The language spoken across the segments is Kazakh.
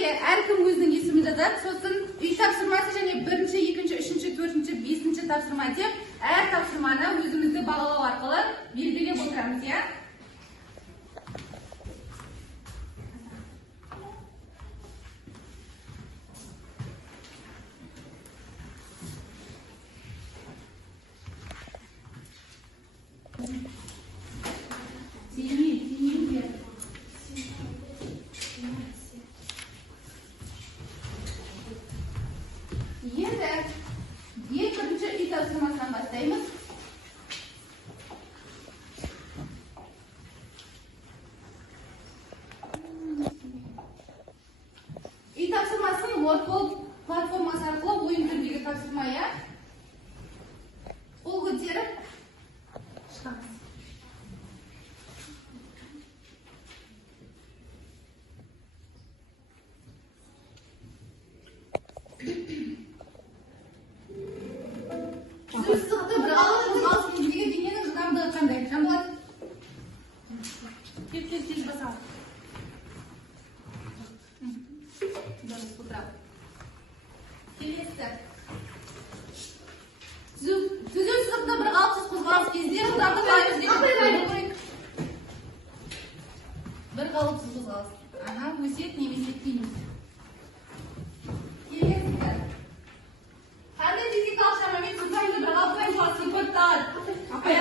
жерге әркім өзінің есімін жазады. Сосын үй тапсырмасы және бірінші, екінші, үшінші, төртінші, бесінші тапсырма деп әр тапсырманы өзімізді бағалау арқылы белгілеп отырамыз, иә? Тапсырмасынан бастаймыз. Үй тапсырмасын WordCall платформасы арқылы ойын түріндегі тапсырма, иә? Қол көтеріп шығамыз. Сызықты бір алып қозғалыс кезіндегі дененің жылдамдығы қандай? Жанболат? Тез басамыз. Дұрыс, отырады. Келесі. Түзу сызықты бір қалыпсыз қозғалыс кезінде жылдамдық қайыз. Бір қалыпсыз қозғалыс. Өсет немесе түйміз. Келесі. Қандай физикалық шамамен жылдамдықты бір қалыппен қозғалыс секундтар? Апай.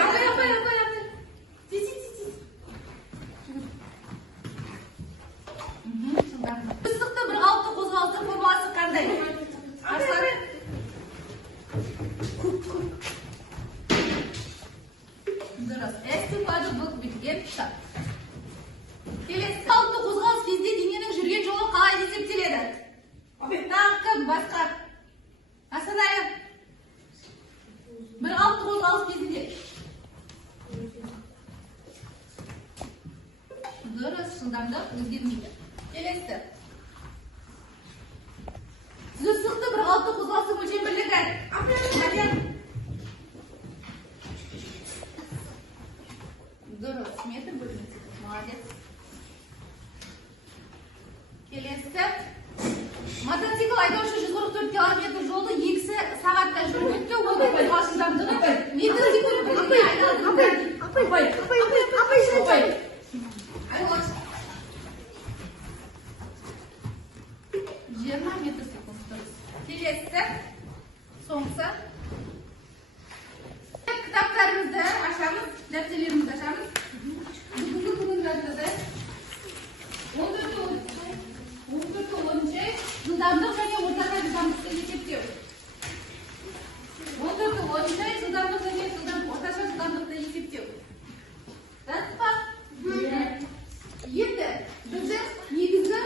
Сызықты бір қалыпты қозғалыстың формуласы қандай? Дұрыс. S квадрат болып біткен шарт. Келесі. Қалыпты қозғалыс кезде дененің жүрген жолы қалай есептеледі? Тағы басқа. Асанайы. Бір қалыпты қозғалыс кезінде. Дұрыс, жылдамдық өзгермейді. Келесі. Сызықты бір қалыпты қозғалыстың өлшем бірлігі. Дұрыс, метр бөлінген секунд. Молодец. Келесі. Мотоцикл айдаушы 144 километр жолды 2 сағатта жүріп өтті. Оның қозғалыс жылдамдығы метр секунд бөлінген айналды. Апай. Айдаушы. 20 метр секунд. Келесі. Соңғысы. Кітаптарымызды ашамыз, дәптерлерімізді ашамыз. Бүгінгі күннің жадыда 14-10 жылдамдық және орташа жылдамдықты есептеу. 14-10 жылдамдық және орташа жылдамдықты есептеу. Дұрыс па? Енді біздің негізгі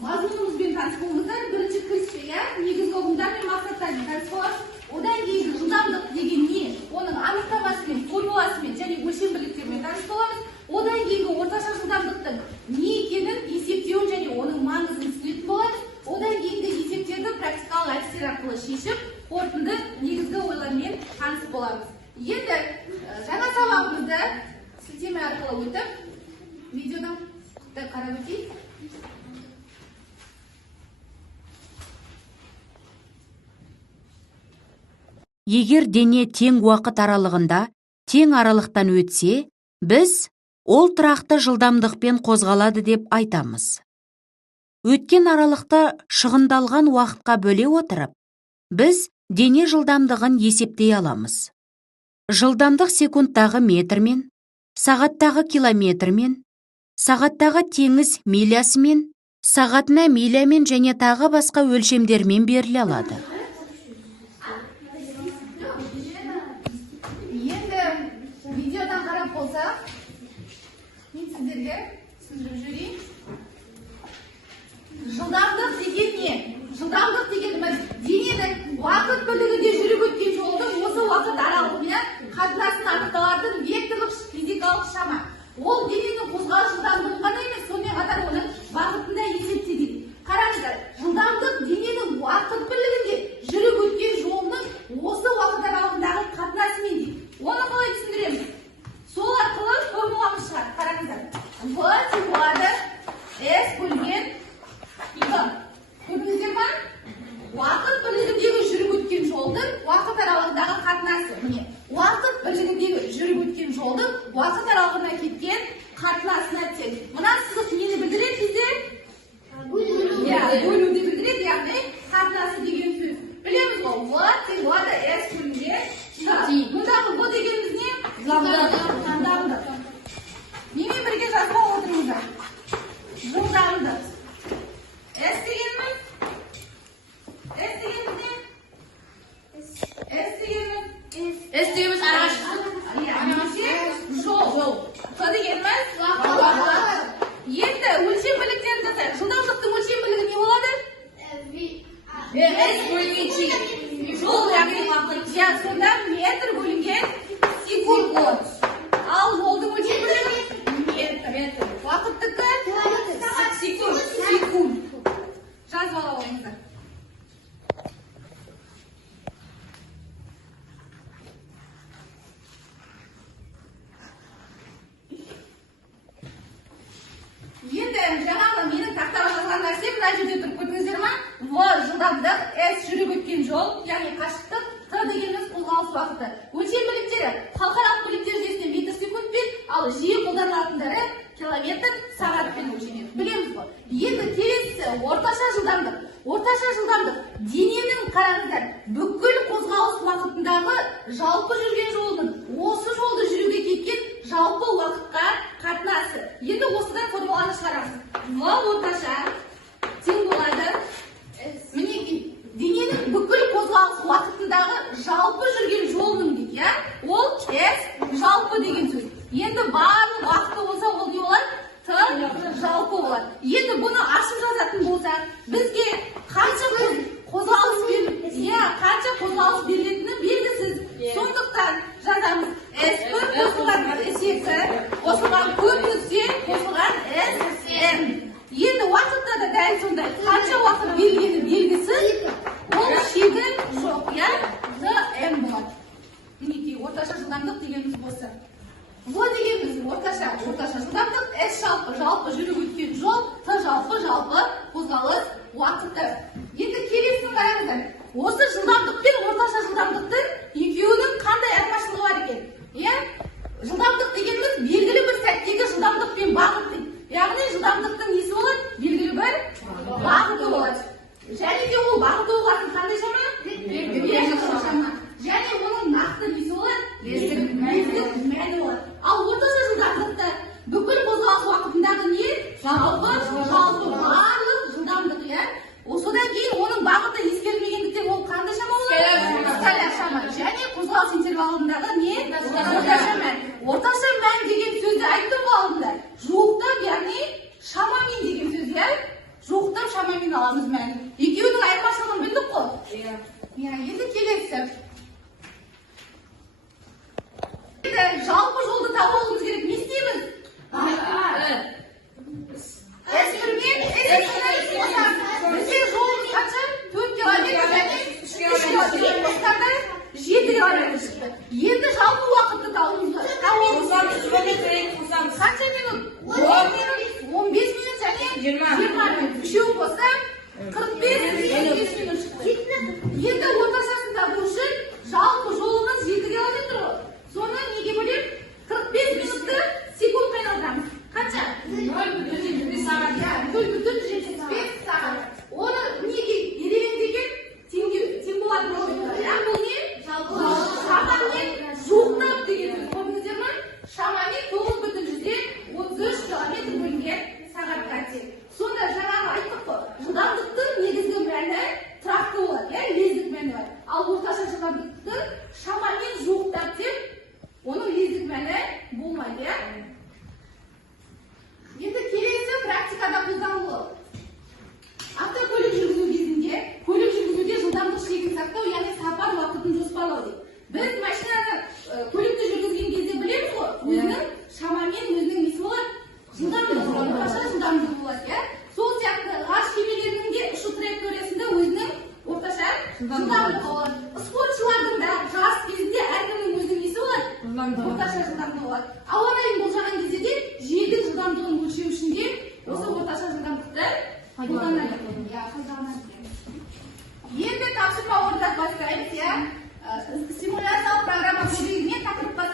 мазмұнымызбен таныс болыңыздар. Бірінші кіріспе, негізгі ұғымдар мен мақсаттармен таныс боласыз. Одан кейін жылдамдық деген не? Оның анықтамасымен, формуласымен және өлшем бірліктерімен таныс боламыз. Одан кейінгі орташа жылдамдықтың не екенін есептеуін және оның маңызын түсінетін боламыз. Одан кейінгі есептерді практикалық әдістер арқылы шешіп, қорытынды негізгі ойлармен таныс боламыз. Енді жаңа сабағымызды сілтеме арқылы өтіп, видеодан қарап өтейік. Егер дене тең уақыт аралығында, тең аралықтан өтсе, біз ол тұрақты жылдамдықпен қозғалады деп айтамыз. Өткен аралықты шығындалған уақытқа бөле отырып, біз дене жылдамдығын есептей аламыз. Жылдамдық секундтағы метрмен, сағаттағы километрмен, сағаттағы теңіз милясымен, сағатына милямен және тағы басқа өлшемдермен беріле алады. Видеодан қарап болсақ, мен сіздерге түсіндіріп жіберейін. Жылдамдық деген не? Жылдамдық дегеніміз дененің уақыт бөлігінде жүріп өткен жолдың осы уақыт аралығымен қатынасын анықталатын векторлық физикалық шама. Ол дененің қозғалыс жылдамдығын ғана емес, сонымен қатар оның бағытын да есептейді. Қараңыздар, жылдамдық дененің уақыт бөлігінде жүріп өткен жолының осы уақыт аралығындағы қатынасымен дейді. Оны қалай түсіндіреміз? Сол арқылы формуламыз шығады. Қараңыздар. бірлігіндегі жүріп өткен жолдың уақыт аралығына кеткен қатынасына тең. Мына сызық нені білдіреді бізде? Бөлуді білдіреді, яғни қатынасы деген сөз. Білеміз ғой, в тең в-да с бөлінген. Мұндағы в дегеніміз не? Жылдамдық. Немен бірге жазба отырыңыздар? Жылдамдық. S дегеніміз? S дегеніміз не? S дегеніміз ағаш. Немесе жол. Q дегеніміз уақыт. Енді өлшем бірліктерін жасайық. Жылдамдықтың өлшем бірлігі не болады? S бөлінген G. Жол яғни уақыт. Сонда метр бөлінген секунд. Ал жолдың өлшем бірлігі? Метр. Уақыттікі? Секунд. Жазып ала алыңыздар. Енді жаңағы менің тақтаға жазған нәрсе мына жерде тұрып көрдіңіздер ма? В жылдамдық, S жүріп өткен жол, яғни қашықтық, Т дегеніміз қозғалыс уақыты. Өлшем бірліктері халықаралық бірліктер жүйесінде метр секундпен, ал жиі қолданылатындары километр сағатпен өлшенеді. Білеміз ғой. Енді келесісі орташа жылдамдық. Орташа жылдамдық дененің қараңыздар, бүкіл қозғалыс уақытындағы жалпы жүрген жолының осы жолды жүруге кеткен жалпы уақытқа қатынасы. Енді осыдан формуланы шығарамыз. В орташа тең болады. Мінекей, дененің бүкіл қозғалыс уақытындағы жалпы жүрген жолының дейді, я? Ол S жалпы деген сөз. Енді барлық уақыты болса, ол не болады? Т жалпы болады. Енді бұны ашып жазатын болсақ, бізге қанша қозғалыс берілетіні белгісіз. Сондықтан жазамыз S қосылған S2, қосылған көп түссе, қосылған SN. Енді уақытта да дәл сондай. Қанша уақыт берілгені белгісіз, ол шегі жоқ, я? ТN болады. Мінекей, орташа жылдамдық дегеніміз болса. В дегеніміз орташа жылдамдық, S жалпы жүріп өткен жол, Т жалпы қозғалыс уақыты. Енді келесін қараңыздар. Осы жылдамдық пен орташа жылдамдықтың екеуінің қандай айырмашылығы бар екен? Жылдамдық дегеніміз белгілі бір сәттегі жылдамдық пен бағыт дейді. Яғни жылдамдықтың несі болады? Белгілі бір бағыты болады. Және де ол бағыты болатын қандай шама? Шама. Және оның нақты несі болады? Лездік мәні болады. Ал орташа жылдамдықты бүкіл қозғалыс уақытындағы не? Жалпы барлық жылдамдық, я? Содан кейін оның бағыты ескерілмегендіктен ол қандай шама болады? Скаляр шама. Және қозғалыс интервалындағы не? Орташа мән. Орташа мән деген сөзді айттым ғой алдында. Жуықтап, яғни шамамен деген сөз, я? Жуықтап шамамен аламыз мәнін. Екеуінің айырмашылығын білдік қой? Енді келесі. Жалпы жолды тауып алуымыз керек. Не істейміз? Бізде жолымыз қанша? 4 километр және 3 километр. Осыларда 7 километр шықты. Енді жалпы уақытты тауып қанша минут? 15 минут және 20 минут. Үшеуі болса 45 минут шықты. Енді орташасын табу үшін жалпы жолымыз 7 километр ғой. Соны неге бөлеп 45 минутты секунд айналдырамыз. Қанша? 0,75 сағат. 0,75 сағат. Оны неге елемендеген тең болады ғой. Бұл не? Шамамен жуықтап деген сөз. Көрдіңіздер ме? Шамамен 9,33 километр бөлінген сағатқа тең. Сонда жаңағы айттық қой. Жылдамдықтың негізгі мәні тұрақты болады, лездік мәні бар. Ал орташа жылдамдықтың шамамен жуықтап тең, оның лездік мәні болмайды. Енді келесі практикада қолданылуы. Автокөлік жүргізуде жылдамдық шегін сақтау, яғни сапар уақытын жоспарлау дейді. Біз машинаны көлікті жүргізген кезде білеміз ғой, өзінің шамамен өзінің несі болады? Жылдамдығы болады. Сол сияқты ғарыш кемелерінің де ұшу траекториясында өзінің орташа жылдамдығы болады. Спортшылардың да жарыс кезінде әркімнің өзінің несі болады? Орташа жылдамдығы болады. Ауа райын болжаған кезде де желдің жылдамдығын өлшеу үшін де осы орташа жылдамдықты қолданады. Енді тапсырма орындап бастаймыз. Симуляциялық программа көмегімен тақырыпқа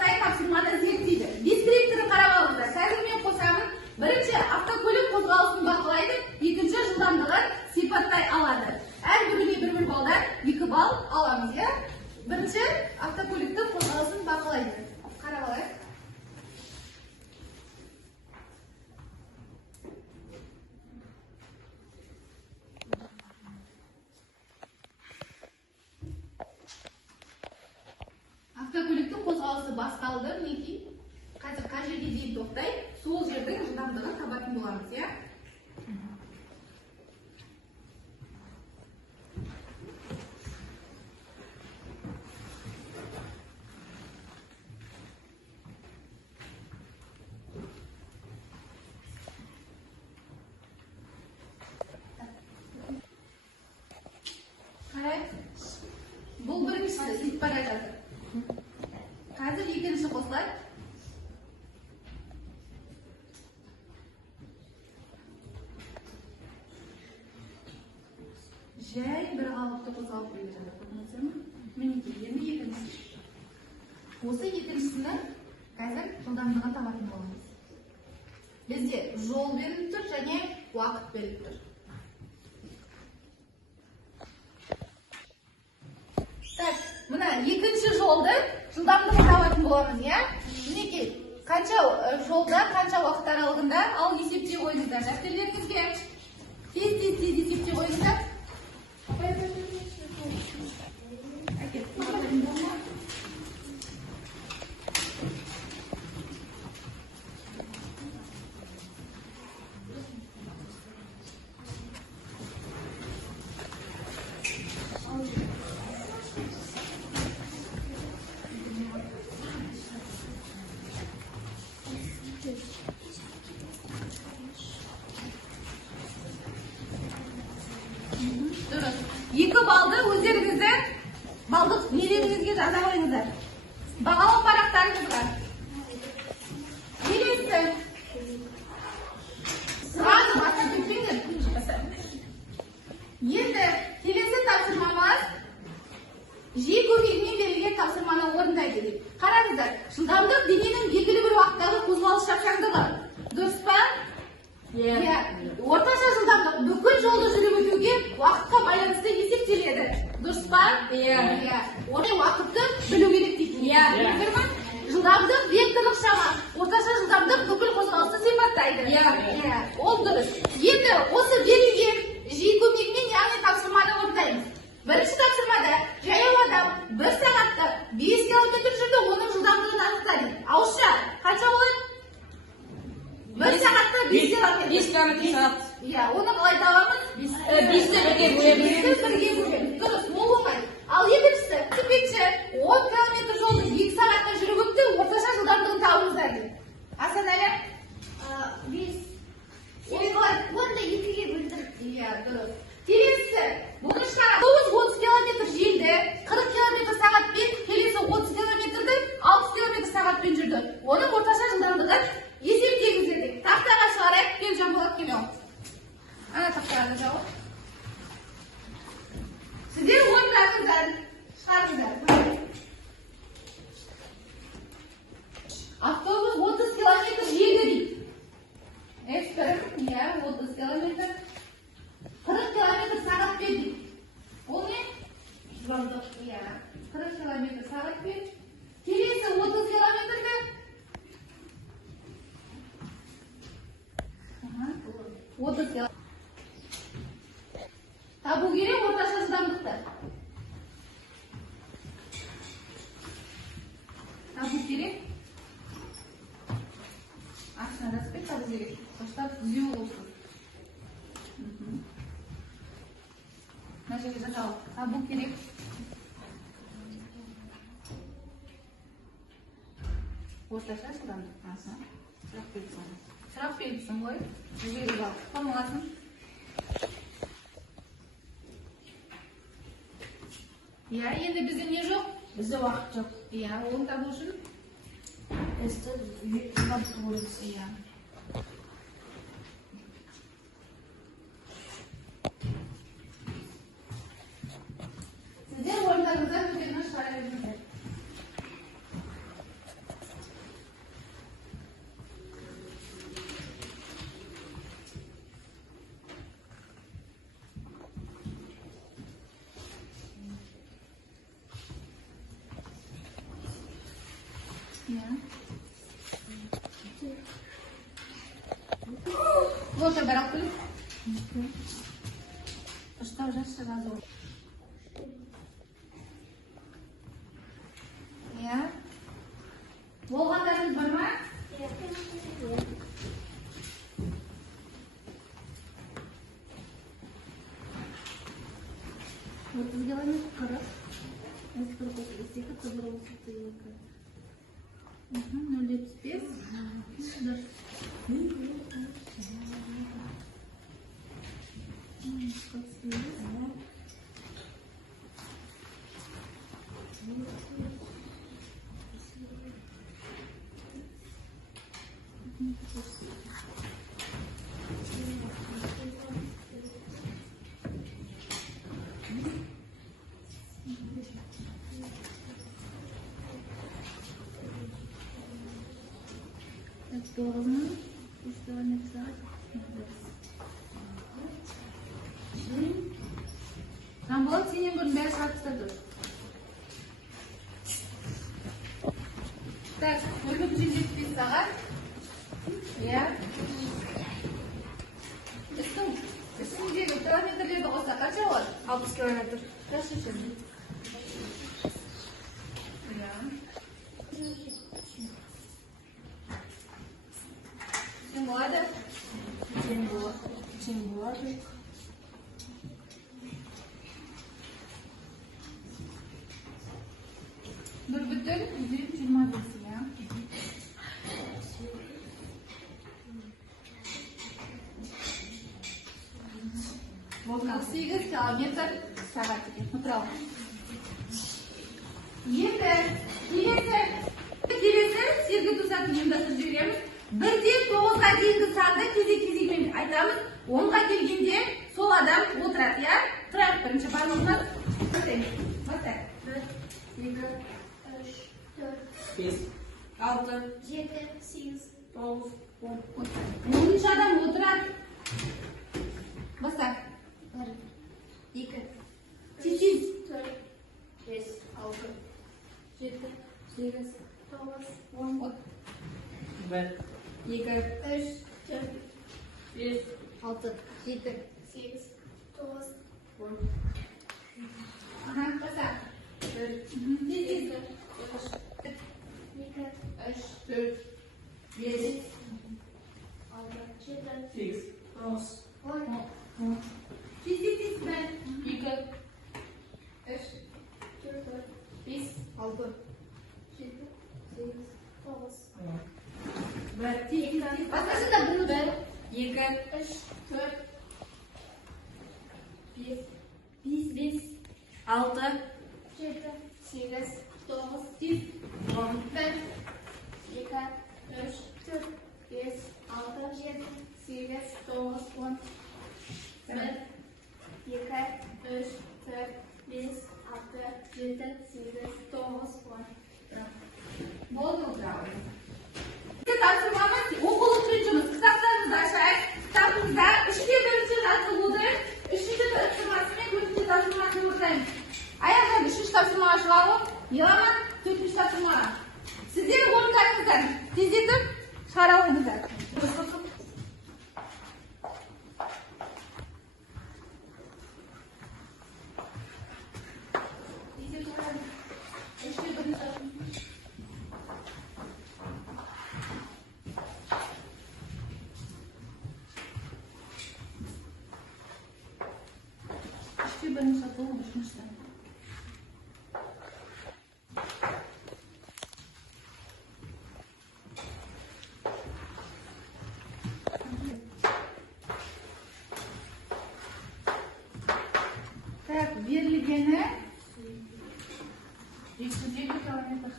басталды, мінекей. Қазір қай жерге дейін тоқтайды, сол жердің жылдамдығын табатын боламыз, иә? Бұл біріншісі, сөйтіп бара жатыр. Қазір екінші қосылады. Жай бір қалыпты қозғалып келе жатыр. Мінекей, енді екіншісі. Осы екіншісінің қазір жылдамдығын табатын боламыз. Бізде жол беріліп тұр және уақыт беріліп тұр. Мына екінші жолды жылдамдығын табатын боламыз, иә? Мінекей, қанша жолда, қанша уақыт аралығында, ал есептей қойыңыздар. Дәптерлеріңізге тез есептей қойыңыздар. Екі балды өздеріңізді балдық нелеріңізге жаза қойыңыздар. Бағалау парақтарыңызға. Келесі. Сразу басқа кетпеңдер. Енді келесі тапсырмамыз жиі көмегімен берілген тапсырманы орындайды деп. Қараңыздар, жылдамдық дененің белгілі бір уақыттағы қозғалыс шапшаңдығы. Дұрыс па? Иә. Орташа жылдамдық бүкіл жолды жүріп өтуге уақытқа байланысты есептеледі. Дұрыс па? Иә. Ондай уақытты білу керек дейді. Иә. Жылдамдық векторлық шама. Орташа жылдамдық бүкіл қозғалысты сипаттайды. Иә. Ол дұрыс. Енді осы берілген жиі көмегімен яғни тапсырманы орындаймыз. Бірінші тапсырмада жаяу адам 1 сағатта 5 км жүрді, оның жылдамдығын анықтайды. Ауызша қанша болады? 1 сағатта 5 км. 5 км сағат. Иә, оны қалай табамыз? 5-ті бірге бөлеміз. Дұрыс, ол оңай. Ал екіншісі, түпекші 10 км жолды 2 сағатта жүріп өтті, орташа жылдамдығын табыңыздар дейді. Асан әлі? 5. Оны 2-ге бөлдіріп. Иә, дұрыс. Келесі, бұны шығарады. 30 км желді, 40 км сағатпен, келесі 30 км-ді 60 км сағатпен жүрді. Оның орташа жылдамдығын есептеңіздер деп. Тақтаға шығарайық, кел Жанболат келеу. Ана тақтаға жауып. Сіздер орындарыңыздар, шығарыңыздар. Автобус 30 км желді дейді. Экспірім, иә, 30 км. 40 км сағатпен дейді. Ол не? Жылдамдық, иә. 40 км сағатпен. Келесі 30 км-ді 30 км. Табу керек орташа жылдамдықты. Табу керек. Ашына распет табу керек. Қоштап түзеу болсын. Мына жерге жасалып. Табу керек. Орташа жылдамдық. Сұрақ беріпсің. Сұрақ беріпсің ғой. Жүзеге бал. Формуласын. Иә, енді бізде не жоқ? Бізде уақыт жоқ. Иә, оны табу үшін. Тесті жылдамдықты көреміз. Иә. Сіздер орындарыңыздан көтерме шығара беріңіздер. Вот оборот плюс. Что уже сразу? Я. 30 километр 40. 0,75. Там болады, сенен бұрын бәрі шығарып тастап тұр. Так, 0,75 сағат. Иә. Үстіндегі километрлерді қоса қанша болады? 60 километр. Жақсы үшін. Иә. Сен болады? Тең болады. Бір бүтін 125, иә. Вот 48 километр сағат екен. Отырал. Енді келесі сергіту сәтін ұйымдастырып жібереміз. 1-ден 9-ға дейінгі санды кезек-кезегімен айтамыз. 10-ға келгенде сол адам отырады, иә? Тұрайық бірінші барлығымыз. Бастай. 1, 2, 5, 6, 7, 8, 9, 10. 10-шы адам отырады. Бастай. 1, 2, 8, 4, 5, 6, 7, 8, 9, 10. 1, 2, 3, 4, 5, 6, 7, 8, 9, 10. Aha, бастай. 1, 2, 3, 4, 5, 6, 7, 8, 10. Тез, ben. 2, 3, 4, 5, 6, 7, 8, 9. Başkasında bunu ver. 2, 3, 4, 5, 5, 6, 7, 8, 9, 10. Ben. 2, 3, 4, 5, 6, 7, 8, 9, 10. Ben. 2, 3, 4, 5, 6, 7, 8, 9, 10. Болды bravo. Tavsiyemiz okul öğrencimiz kitaplarımızı aşağıya kitabımızda 3'te bölümce yazılıdır. 3'te tavsiyemasını 4'te tavsiyemasını buradayım. Ayağlar 3. tavsiyema çıkalım. Yılaman 4. tavsiyema. Sizlerin oyunlarınızdan tezdetip şara oyunuzlar. Бірінші атылы үшінші. Так, берілгені 207 километр.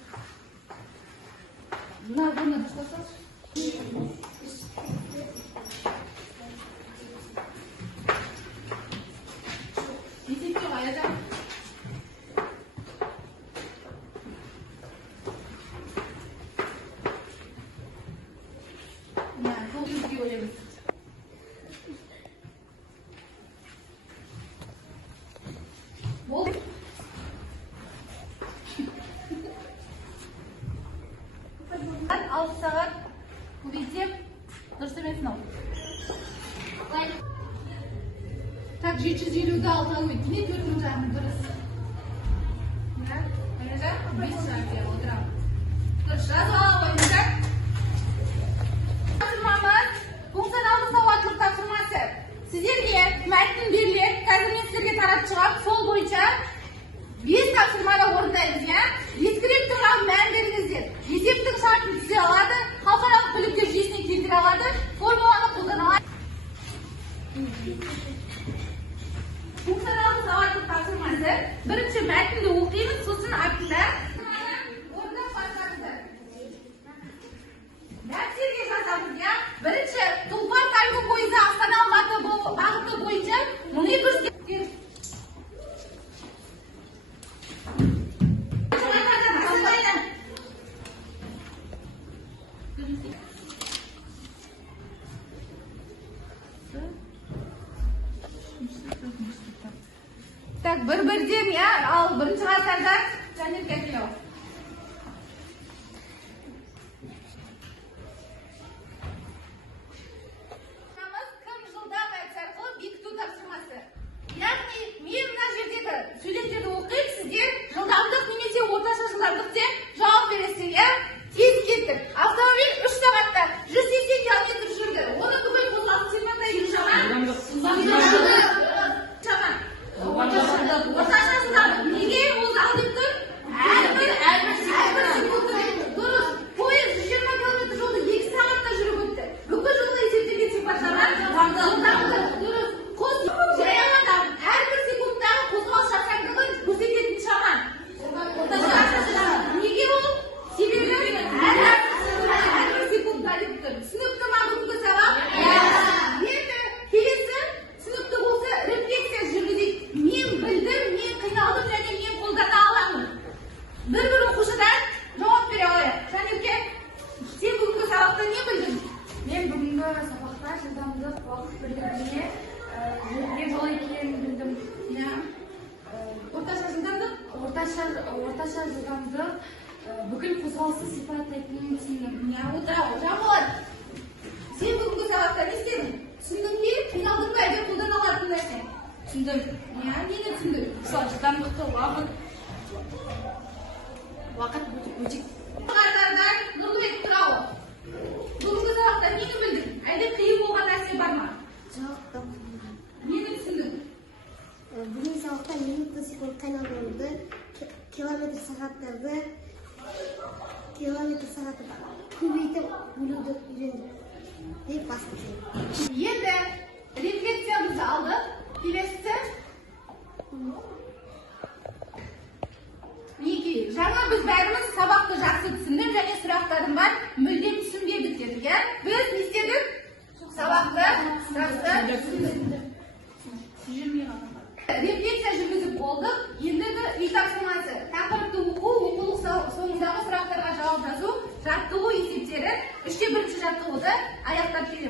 Бұны дұрыстасыз? Есепке қаяда? Сол есепке қоямыз. Болды. Алты сағат көбейтсем дұрыс емес мынау. Так, 750'ді алтыға көбейт. Не 4 жағын дұрыс. Қайда жақ? 5 жағын отырам. Дұрыс, жазып ала қойыңыздар. Тапсырмамыз функционалды сауаттылық тапсырмасы. Сіздерге мәтін беріледі. Қазір мен сіздерге таратып шығамын. Сол бойынша алады, халықаралық біліктер жүйесіне келтіре алады, формуланы қолдана алады. Функционалдық сауаттылық тапсырмасы. Бірінші мәтінді оқимыз, сосын артында орындап бастаңыздар. Дәптерге жазамыз, иә. Бірінші тұлпар тальго пойызы Астана Алматы бағыты бойынша 1200 Так, бір-бірден, иә, ал бірінші қатарда және кәтілеу. Кім жылдам әдіс арқылы бекіту тапсырмасы. Яғни, мен мына жердегі сөйлемдерді оқиын, сіздер жылдамдық немесе орташа жылдамдық деп жауап бересіздер, иә? Тез кеттік. Автомобиль 3 сағатта 180 км жүрді. Оны бүгін қозғалыс секундта елу шаман. Орташа жылдамдық. Неге ол алдып тұр? Әрбір секундта. Дұрыс. Пойыз 120 км жолды 2 сағатта жүріп өтті. Бүкіл жолды есептелген сипаттама жылдамдық. Дұрыс. Қос жаяулықта әрбір секундтағы қозғалыс шапшаңдығын көрсететін шама. Неге ол? Себебі әрбір секундта деп тұр. Түсінікті ма бүгінгі сабақ? Енді келесі түсінікті болса рефлексия жүргізейік. Мен білдім, мен қиналдым және мен қолдана аламын. Бір оқушыдан жауап бере алайық. Жәнеке, сен бүгінгі сабақта не білдің? Мен бүгінгі сабақта жылдамдық уақыт бірлігіне не бола екенін білдім. Орташа жылдамдық? Орташа жылдамдық бүкіл қозғалысты сипаттайтынын түсіндім. Жамболат, сен бүгінгі сабақта не істедің? Түсіндің бе? Қиналдың ба? Әлде қолдана алатын нәрсе? Түсіндім. Нені түсіндің? Мысалы, жылдамдықты уақыт бөлшек. Қатардан Нұрбек Тұрауы. Бүгінгі сабақта нені білдің? Әлде қиын болған нәрсе бар ма? Жоқ. Нені түсіндің? Бүгінгі сабақта минутты секунд қайнауды, километр сағаттарды көбейтіп бөлуді үйрендік деп бастадым. Енді рефлексиямызды алдық. Келесісі. Неге? Жаңа біз бәріміз сабақты жақсы түсіндім және сұрақтарым бар, мүлдем түсінбедік дедік, иә? Біз не істедік? Сабақты жақсы түсіндік. Рефлексия жүргізіп болдық. Ендігі үй тапсырмасы. Тақырыпты оқу, оқулық соңындағы сұрақтарға жауап жазу, жаттығу есептері. 3-те 1 жаттығуды аяқтап келеміз.